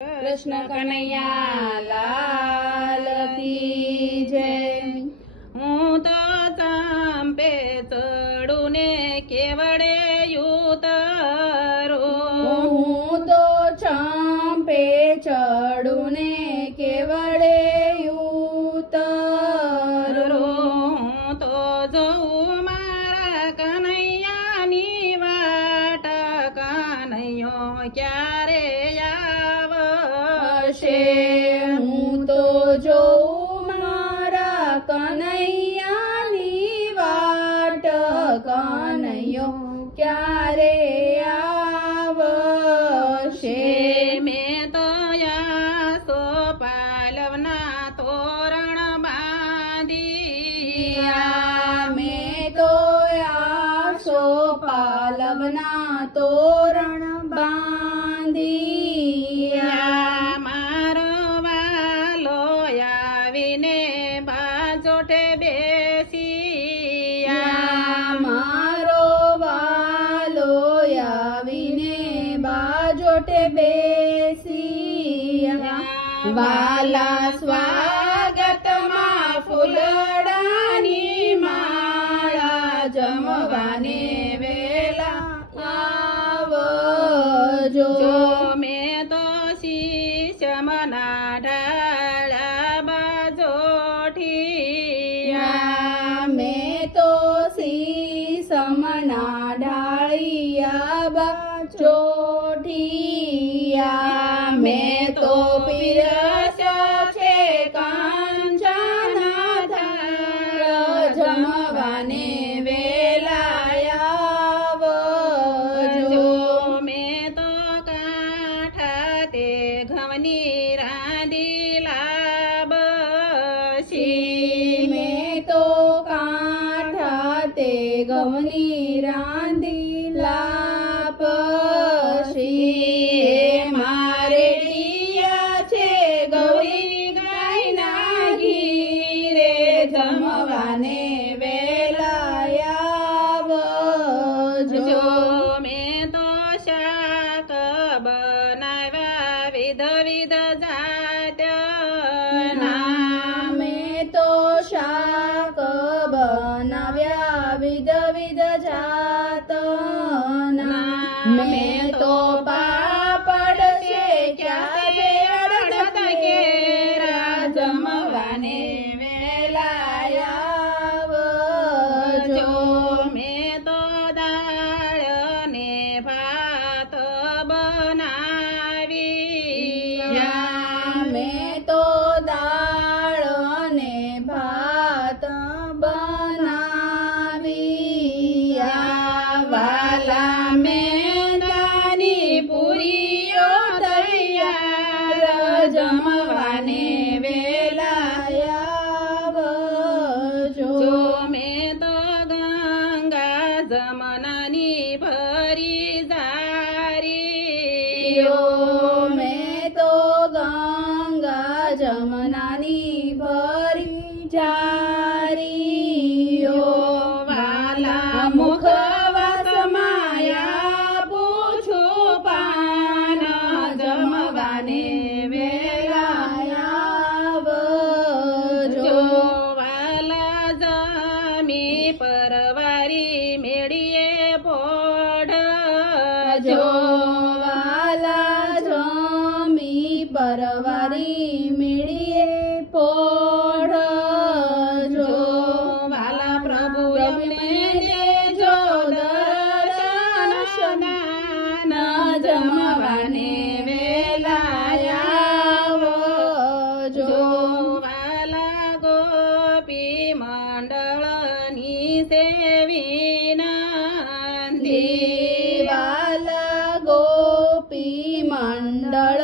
कृष्ण कन्हैया लाल की जय। હું તો ચાંપે ચડુને કેવડે ઉતરું, હું તો ચાંપે ચડુને કેવડે ઉતરું, હું તો જોઉં મારા કનૈયાની વાટ, કનૈયો ક્યારે આવશે। હું તો જોઉં મારા કનૈયાની વાટ, કનૈયો ક્યારે આવશે। મેં તો યાસો પાલવના તોરણ બાંધિયા, મેં તો આસો પાલવના તોરણ બાંધિયા, મારો વાલો આવીને બાજોટે બેસિયા, મારો વાલો આવીને બાજોટે બેસિયા, વાલા સ્વાગતમાં ફૂલડાની માળા, જમવાને વેલા આવજો। મેં તો શીશમના ઢાળા બાજોઠિયા, મેં તો સીસમના ઢાળિયા બાજોઠિયા, મેં તો પીરસ્યો છે કાંચના થાળ, જમવાને વેલા આવજો। મેં તો કાંઠા તે ઘઉંની રાંધી લાબશી, મેં તો કાંઠા તે ઘઉંની રાંધી લાપશી, મારે ડિયા છે ગૌરી ગાયના ઘી રે, જમવાને વેલા આવજો। મેં તો શાક બનાવ્યા વિધ જાતના, મેં તો શાક બનાવ્યા વિધ જાતના, મેં તો પાપડ શેક્યા છે અડદ કેરા, જમવાને વેલા આવજો। મેં તો દાળ ને ભાત બનાવી, મેં તો દાળ અને ભાત બનાવ્યા, વાલા મેંદાની પૂરીઓ તૈયાર, જમવાને વેલા આવજો। મેં તો ગંગા જમનાની ભરી જારી, મેં તો ગંગા જમનાની ભરી જારીઓ, વાલા મુખવાસ માયા પૂછું પાન, જમવાને વેલા આવજો। વાલા જમી પરવારી મેળીએ પોઢજો, વાલા જમી પરવારી મેળીએ પોઢજો, વાલા પ્રભુ એમને દેજો દર્શન સ્નાન, જમવાને વેલા આવજો। વાલા ગોપી મંડળની સેવી નંદી, વાલા ગોપી મંડળ